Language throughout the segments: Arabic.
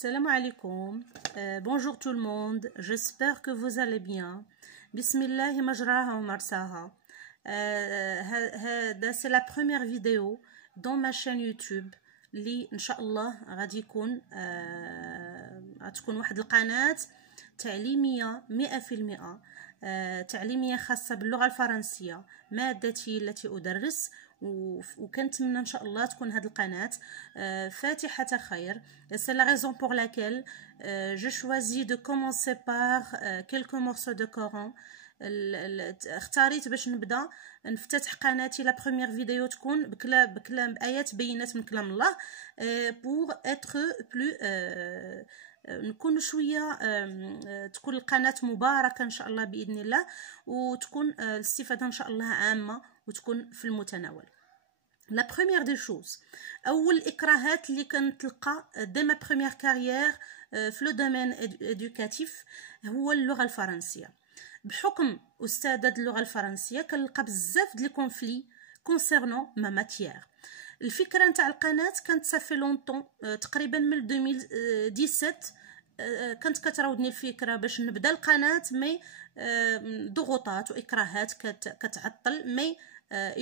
Salam alaikum. Bonjour tout le monde. J'espère que vous allez bien. Bismillah majraha wa marsaha. C'est la première vidéo dans ma chaîne YouTube اللي ان شاء الله غادي يكون غتكون واحد القناة تعليمية 100% تعليمية خاصة باللغة الفرنسية مادتي التي أدرس وكنتمنى ان شاء الله تكون هذه القناه فاتحه خير. C'est la raison pour laquelle je choisis de commencer par quelques morceaux de Coran. اختاريت باش نبدا نفتتح قناتي لا بروميير فيديو تكون بكلام ايات بينات من كلام الله pour être plus نكون شويه تكون القناه مباركه ان شاء الله باذن الله وتكون الاستفاده ان شاء الله عامه وتكون في المتناول. لا بروميير دي شوز اول الاكراهات اللي كنتلقى دي ما بروميير كارير في لو دومين ادوكاتيف هو اللغه الفرنسيه. بحكم استاذه اللغه الفرنسيه كنلقى بزاف ديال الكونفلي كونسيرنون ما ماتيير. الفكره نتاع القناه كانت صافي لونطون تقريبا من 2017 كانت كتراودني الفكره باش نبدا القناه مي ضغوطات واكراهات كتعطل مي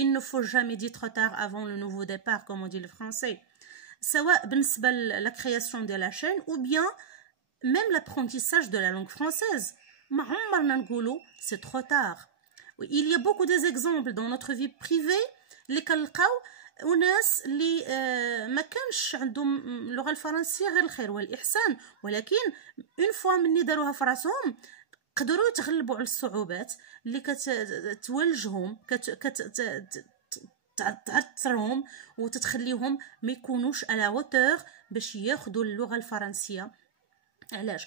il ne faut jamais dire trop tard avant le nouveau départ comme on dit le français. سواء بالنسبه la création de la chaîne ou bien même l'apprentissage de la langue française ما عمرنا نقولوا c'est trop tard. Il y a beaucoup des exemples dans notre vie privée اللي كنلقاو وناس اللي ما كانش عندهم اللغه الفرنسيه غير الخير والإحسان ولكن اون فوا مني داروها في راسهم قدروا يتغلبوا على الصعوبات اللي كتواجههم تعثرهم وتتخليهم ما يكونوش على وتور باش ياخذوا اللغه الفرنسيه. علاش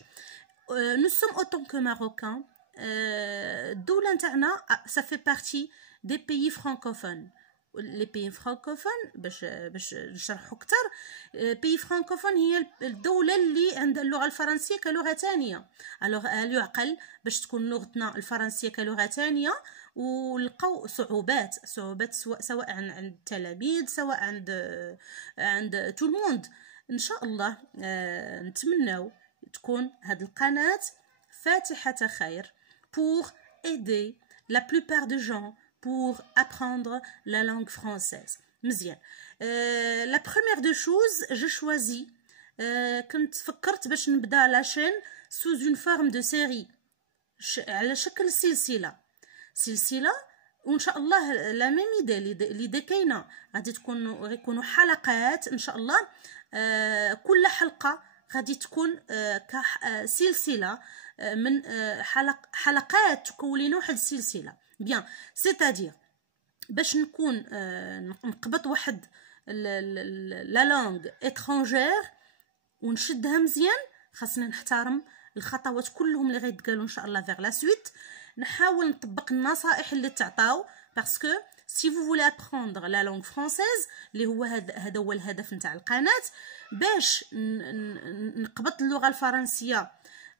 nous sommes autant que marocains الدوله نتاعنا ça fait partie des pays francophones. les pays francophones باش نشرحوا اكثر pays francophones هي الدوله اللي عندها اللغه الفرنسيه كلغه ثانيه. الوغ هل يعقل باش تكون لغتنا الفرنسيه كلغه ثانيه ولقاو صعوبات سواء عند التلاميذ سواء عند tout le monde. ان شاء الله نتمناو تكون هذه القناه فاتحه خير pour aider la plupart des gens pour apprendre la langue française. مزيان. La première des choses je choisis كنت فكرت باش نبدا لا شين sous une forme de série على شكل سلسله وان شاء الله لا ميم ايدي كاينه غادي غيكونوا حلقات ان شاء الله. كل حلقه غادي تكون كسلسله من حلقات تكونوا واحد السلسله بيان c'est-à-dire باش نكون نقبط واحد لا لونغ étrangère ونشدها مزيان خاصنا نحترم الخطوات كلهم اللي غيتقالوا ان شاء الله vers la suite. نحاول نطبق النصائح اللي تعطاو parce que si vous voulez apprendre la langue française اللي هو هذا هو الهدف نتاع القناه باش نقبط اللغه الفرنسيه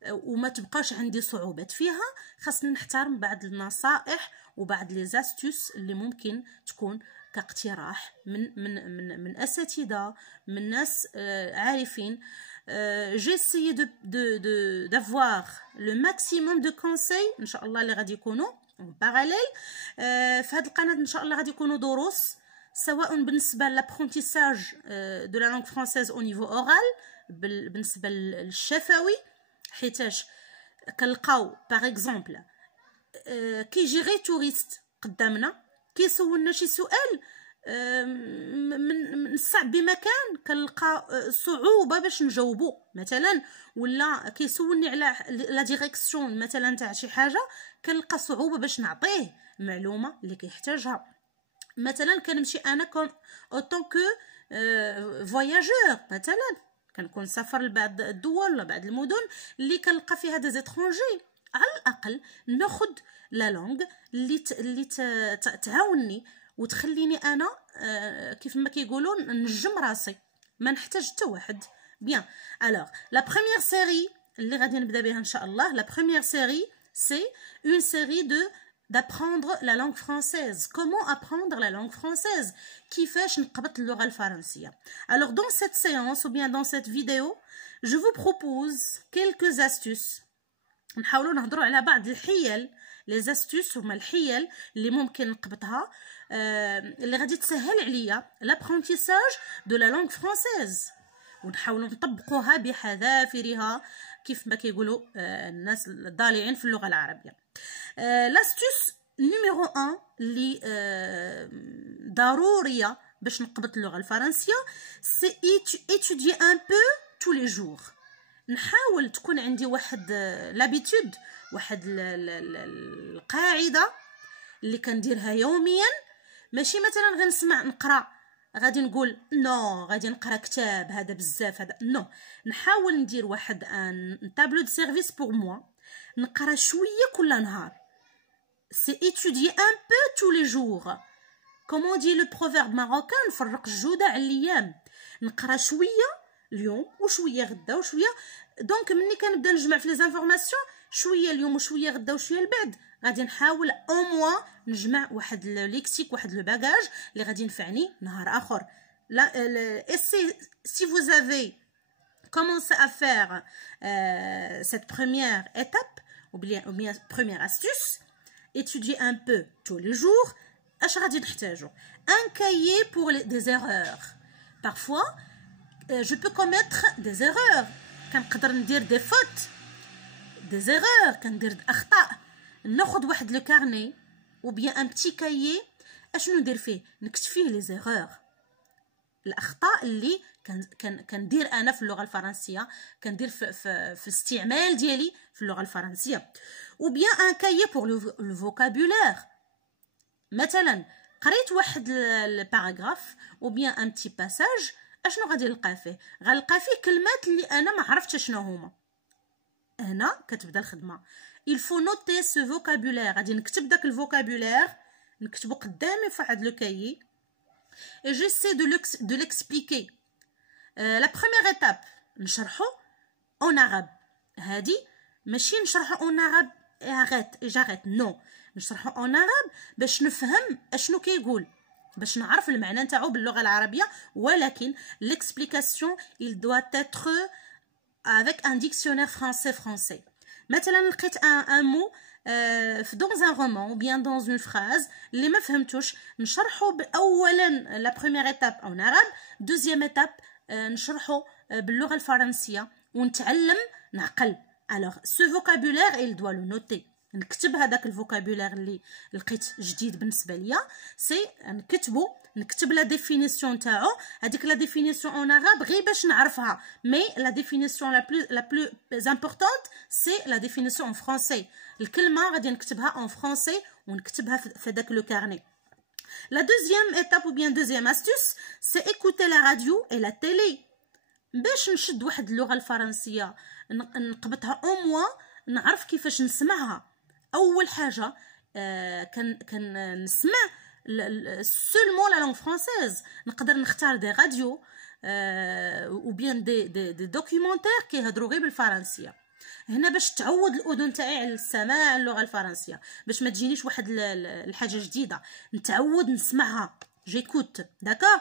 وما تبقاش عندي صعوبات فيها خاصنا نحترم بعض النصائح وبعض لي زاستوس اللي ممكن تكون كاقتراح من اساتذه من ناس عارفين. j'ai essayé d'avoir le maximum de conseils ان شاء الله اللي غادي يكونوا en parallèle في هذه القناه ان شاء الله غادي يكونوا دروس سواء بالنسبه لابرونتيساج de la langue française au niveau oral بالنسبه للشفوي حيتاش كنلقاو باغ اكزومبل كيجي غير توريست قدامنا كيسولنا شي سؤال من الصعب بمكان كنلقى صعوبه باش نجاوبو مثلا ولا كيسولني على لا ديريكسيون مثلا تاع شي حاجه كنلقى صعوبه باش نعطيه المعلومه اللي كيحتاجها. مثلا كنمشي انا كون اوتون كو فواياجور مثلا كنكون سافر لبعض الدول ولا بعض المدن اللي كنلقى فيها دي زيترونجي على الاقل ناخذ لا لونغ اللي تعاونني وتخليني انا كيف ما كيقولوا نجم راسي ما نحتاج حتى واحد. بيان alors la première série اللي غادي نبدا بها ان شاء الله la première série c'est une série d'apprendre la langue française. Comment apprendre la langue française كيفاش نقبط اللغه الفرنسيه. Alors dans cette séance ou bien dans cette vidéo je vous propose quelques astuces. نحاولوا نهضروا على بعض الحيل. لي زاستوس هما الحيل اللي ممكن نقبطها اللي غادي تسهل عليا لابرونتيساج دو لا لونغ فرونسيز، ونحاولوا نطبقوها بحذافيرها كيف ما كيقولوا الناس الضالعين في اللغه العربيه. لاستوس نيميرو 1 اللي ضروريه باش نقبط اللغه الفرنسيه، سي étudier un peu tous les jours. نحاول تكون عندي واحد لابيتود، واحد القاعده اللي كنديرها يوميا. ماشي مثلا غنسمع نقرا غادي نقول نو غادي نقرا كتاب هذا بزاف هذا نو. نحاول ندير واحد ان تابلو دو سيرفيس بور موا، نقرا شويه كل نهار. سي étudier un peu tous les jours. كومون دي لو بروفيرب ماروكان، نفرق الجوده على الايام. نقرا شويه اليوم وشويه غدا وشويه، دونك ملي كنبدا نجمع في لي زانفورماسيون شويه اليوم وشويه غدا وشويه البعد، غادي نحاول او موا نجمع واحد ليكسيك، واحد لو باجاج اللي غادي ينفعني نهار اخر. لا si vous avez commencé à faire cette première étape ou bien première astuce, étudier un peu tous les jours. اش غادي نحتاجو؟ un cahier pour des erreurs. parfois je peux commettre des erreurs، كنقدر ندير دي فوت des erreurs، كندير اخطاء. ناخذ واحد لو كارني ou bien un petit cahier، اشنو ندير فيه؟ نكتب فيه لي زيغور، الاخطاء اللي كندير انا في اللغه الفرنسيه، كندير في الاستعمال ديالي في اللغه الفرنسيه. ou bien un cahier pour le vocabulaire. مثلا قريت واحد الباراغراف ou bien un petit passage، اشنو غادي نلقى فيه؟ غنلقى فيه كلمات اللي انا ما عرفتش شنو هما. هنا كتبدا الخدمه. il faut noter ce vocabulaire. غادي نكتب داك الفوكابولير، نكتبو قدامي في واحد لو كايي et j'essaie de l'expliquer. la première étape نشرحو en arabe. هادي ماشي نشرحو en arabe j'arrête non، نشرحو en arabe باش نفهم اشنو كيقول، باش نعرف المعنى نتاعو باللغه العربيه. ولكن l'explication il doit être avec un dictionnaire français. مثلا لقيت un mot dans un roman ou bien dans une phrase اللي ما فهمتوش، نشرحو اولا la première étape en arabe، deuxième étape نشرحو باللغه الفرنسيه ونتعلم نعقل. alors ce vocabulaire il doit le noter. نكتب هذاك الفوكابولير اللي لقيت جديد بالنسبه ليا، سي نكتب لا ديفينيسيون تاعو. هذيك لا ديفينيسيون اون عرب غير باش نعرفها، مي لا ديفينيسيون لا بلو امبورطونت سي لا ديفينيسيون ان فرونسي. الكلمه غادي نكتبها اون فرونسي ونكتبها في هذاك لو كارني. La deuxième étape ou bien deuxième astuce, c'est écouter la radio et la télé. باش نشد واحد اللغه الفرنسيه نقبطها او موا نعرف كيفاش نسمعها. اول حاجه كان نسمع سولمون لا لونغ فرونسيز. نقدر نختار دي راديو او بيان دي دوكيومونتير كيهضروا غير بالفرنسيه. هنا باش تعود الاذن تاعي على السماع اللغه الفرنسيه، باش ما تجينيش واحد الحاجه جديده، نتعود نسمعها. جيكوت داكور،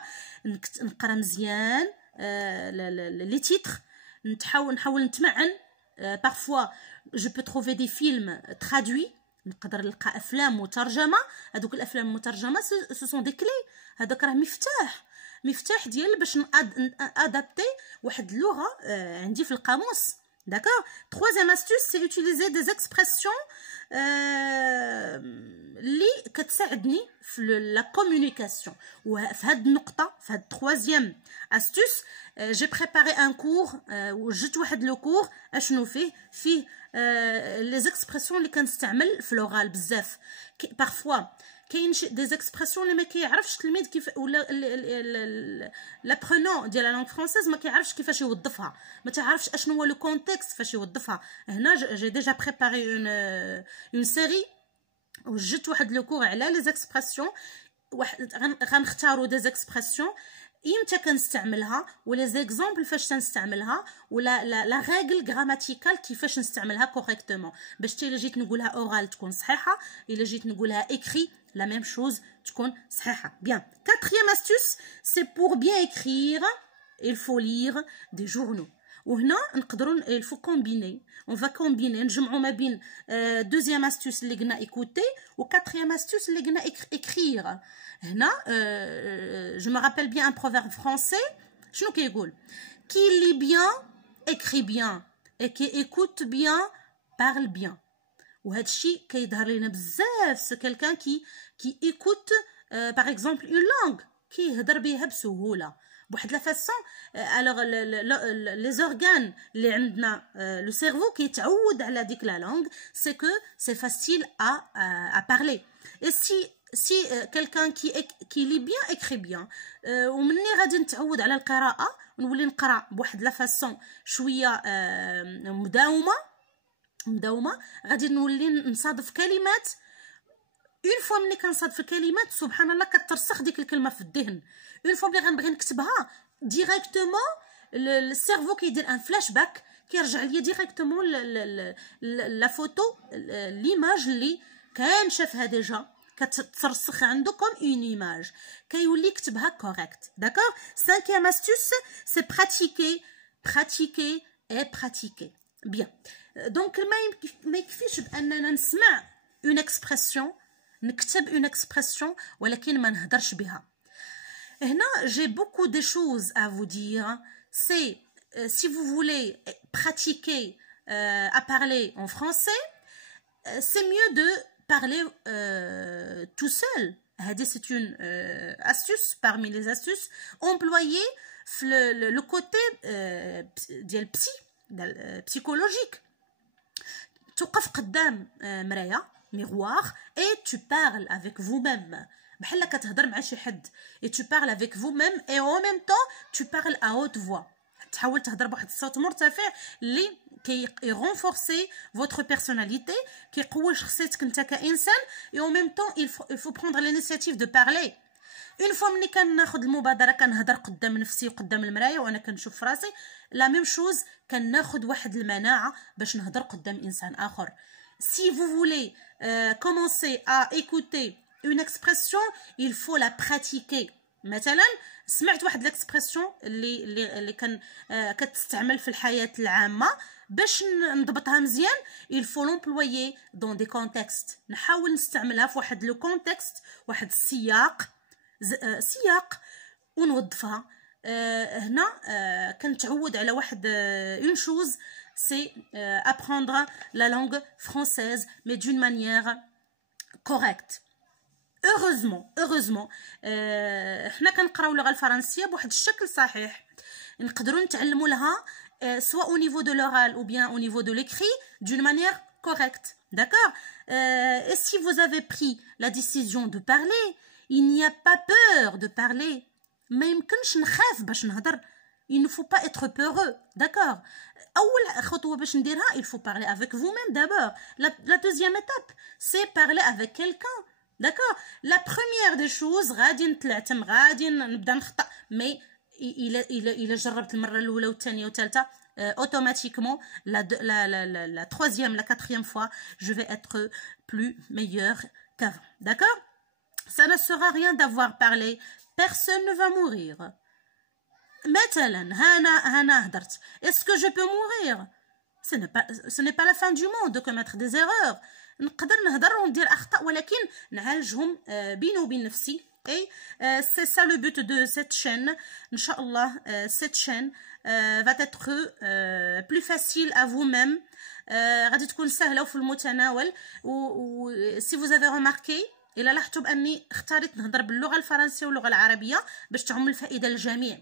نقرا مزيان لي تيتر، نحاول نتمعن. parfois je peux trouver des films traduits، نقدر نلقى افلام مترجمه. هذوك الافلام المترجمه سو سون دي كلي، هذاك راه مفتاح ديال باش ادابتي واحد اللغه عندي في القاموس. داكور. troisième astuce c'est utiliser des expressions اللي كتساعدني في لا كومونيكاسيون. وفي هاد النقطه، في هاد troisième astuce j'ai préparé un cours، وجدت واحد لو كور اشنو فيه لي زيكسبرسيون اللي كنستعمل في لوغال بزاف. بارفوا كاين دي زيكسبرسيون اللي ما كيعرفش التلميذ كيف، ولا لابرونون ديال لا لونغ فرونسيز ما كيعرفش كيفاش يوظفها، ما تعرفش اشنو هو لو كونتكست فاش يوظفها. هنا جي ديجا بريباري اون سيري، وجدت واحد لو كور على لي زيكسبرسيون. غنختاروا دي زيكسبرسيون امتى كنستعملها، ولا زيكزامبل فاش تنستعملها، ولا لا ريغل غراماتيكال كيفاش نستعملها كوريكتومون، باش حتى الا جيت نقولها اورال تكون صحيحه، الا جيت نقولها écrit la même chose تكون صحيحه. Bien. Quatrième astuce, c'est pour bien écrire, il faut lire des journaux. وهنا نقدروا il faut combiner on va combiner نجمعوا ما بين deuxième astuce اللي قلنا écouter و quatrième astuce اللي قلنا écrire. هنا je me rappelle bien un proverbe français شنو كيقول qui lit bien écrit bien et qui écoute bien parle bien. وهذا الشيء كيظهر لنا بزاف سي quelqu'un qui écoute par exemple une langue كيهضر بها بسهوله بواحد لا فاسون. الوغ لي زورغان اللي عندنا لو سيرفو كيتعود على ديك لا لونغ سي كو سي فاسيل ا بارلي. اي si quelqu'un qui lit bien écrit bien ومني غادي نتعود على القراءه ونولي نقرا بواحد لا فاسون شويه مداومه غادي نولي نصادف كلمات اون فوا ملي كنصادف الكلمات سبحان الله كترسخ ديك الكلمه في الذهن. اون فوا ملي غنبغي نكتبها ديريكتومون السيرفو كيدير ان فلاش باك كيرجع ليا ديريكتومون لا فوتو ليماج اللي كان شافها ديجا كترسخ عنده كوم اون ايماج كيولي يكتبها كوريكت. داكور. cinquième astuce c'est pratiquer et pratiquer bien. دونك ما يكفيش باننا نسمع اون اكسبرسيون نكتب اون اكسبرسيون ولكن ما نهضرش بها. هنا j'ai beaucoup de choses à vous dire. C'est si vous voulez pratiquer à parler en français c'est mieux de parler tout seul. C'est une astuce parmi les astuces employées le côté psychologique. توقف قدام مرايا miroir et tu parles avec vous-même بحال كتهضر مع شي حد et tu parles avec vous-même et en même temps tu parles à haute voix. تحاول تهضر بواحد الصوت مرتفع اللي renforcer votre personnalité كيقوي شخصيتك انت كانسان et en même temps il faut prendre l'initiative de parler. اون فوا ملي كناخذ المبادره كنهضر قدام نفسي وقدام المرايه وانا كنشوف في راسي لا ميم شوز كناخذ واحد المناعه باش نهضر قدام انسان اخر. si vous voulez commencer à écouter une expression il faut la pratiquer. مثلا سمعت واحد الاكسبرسيون اللي كان كتستعمل في الحياه العامه باش نضبطها مزيان il faut l'employer dans des contextes. نحاول نستعملها في واحد لو كونتكست واحد السياق ونوظفها. هنا كنتعود على واحد une chose c'est apprendre la langue française mais d'une manière correcte. heureusement حنا كنقراو اللغه الفرنسيه بواحد الشكل صحيح نقدروا نتعلموا لها soit au niveau de l'oral ou bien au niveau de l'écrit d'une manière correcte. D'accord. Et si vous avez pris la décision de parler il n'y a pas peur de parler. ما يمكنش نخاف باش نهضر. il ne faut pas être peureux. D'accord. اول خطوه باش نديرها il faut parler avec vous-même d'abord. La deuxième étape c'est parler avec quelqu'un. D'accord. La première des choses غادي نتلعتم غادي نبدا نخطا mais il جربت المره الاولى والثانيه والثالثه automatiquement la troisième la quatrième fois je vais être plus meilleur qu'avant. D'accord. Ça ne sert à rien d'avoir parlé, personne ne va mourir. مثلا هنا هدرت est-ce que je peux mourir? ce n'est pas la fin du monde de commettre des erreurs. نقدر نهضر وندير اخطاء ولكن نعالجهم بيني وبين نفسي. et c'est ça le but de cette chaîne. Inch'Allah cette chaîne va être plus facile à vous-même. غادي تكون سهله وفي المتناول. و si vous avez remarqué الا لاحظتوا باني اختاريت نهضر باللغه الفرنسيه واللغه العربيه باش تعم الفائده للجميع.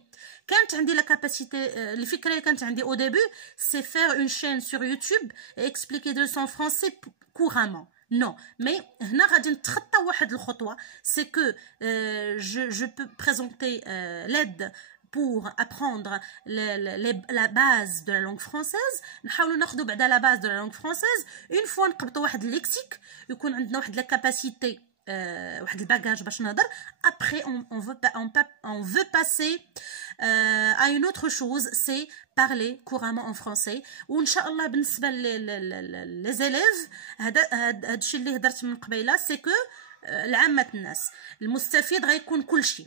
كانت عندي لا كاباسيتي الفكره اللي كانت عندي او ديبي سي فير اون شين سور يوتيوب اكسبليكي دو سون فرونسي كورامون. Non, mais هنا غادي نتخطى واحد الخطوه c'est que je peux présenter l'aide pour apprendre la base de la langue française. نحاولوا ناخذوا بعدا la base de la langue française. une fois نقبطوا واحد الليكسيك يكون عندنا واحد لا كاباسيتي واحد الباجاج باش نهضر. après on veut passer à une autre chose c'est parler couramment en français. وان شاء الله بالنسبه لي زيليف هذا الشيء اللي هضرت من قبيله سي كو لعامه الناس المستفيد غيكون كلشي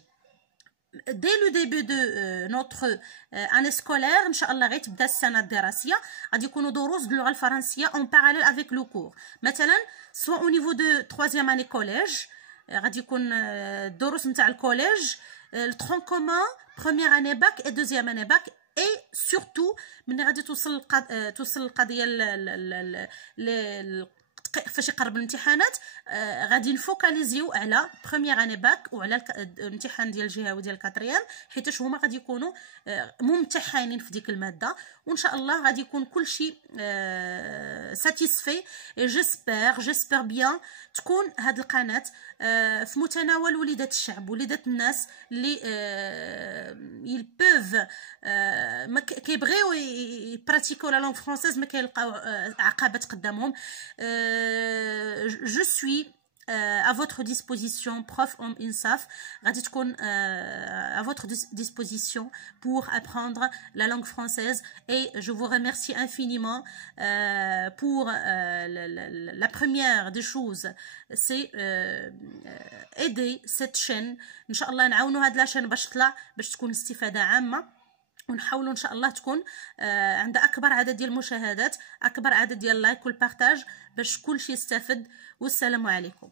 dès le début de notre année scolaire ان شاء الله غيتبدا السنه الدراسيه غادي يكونوا دروس اللغه الفرنسيه en parallèle avec le cours. مثلا soit au niveau de 3e année collège غادي يكون الدروس نتاع الكوليج le tronc commun première année bac et deuxième année bac. et surtout من غادي توصل القضيه فاش يقرب الامتحانات غادي نفوكاليزيو على بروميير اني باك وعلى الامتحان ديال الجهوي ديال الكاتريام، حيتاش هما غادي يكونوا ممتحنين في ديك الماده، وان شاء الله غادي يكون كلشي ساتيسفي. جيسبر بيان تكون هاد القناه في متناول وليدات الشعب، وليدات الناس اللي يلبوف ما كيبغيو يبراتيكو لا لونغ فرونسيز، ما كيلقاو عقبات قدامهم. Je suis à votre disposition, prof INSAF, غادي تكون à votre disposition pour apprendre la langue française, et je vous remercie infiniment pour la première des choses, c'est aider cette chaîne. ان شاء الله نعاونوا هاد لاشين باش تطلع، باش تكون استفاده عامه، ونحاولوا ان شاء الله تكون عندها اكبر عدد ديال المشاهدات، اكبر عدد ديال اللايك والبارطاج باش كلشي يستافد. والسلام عليكم.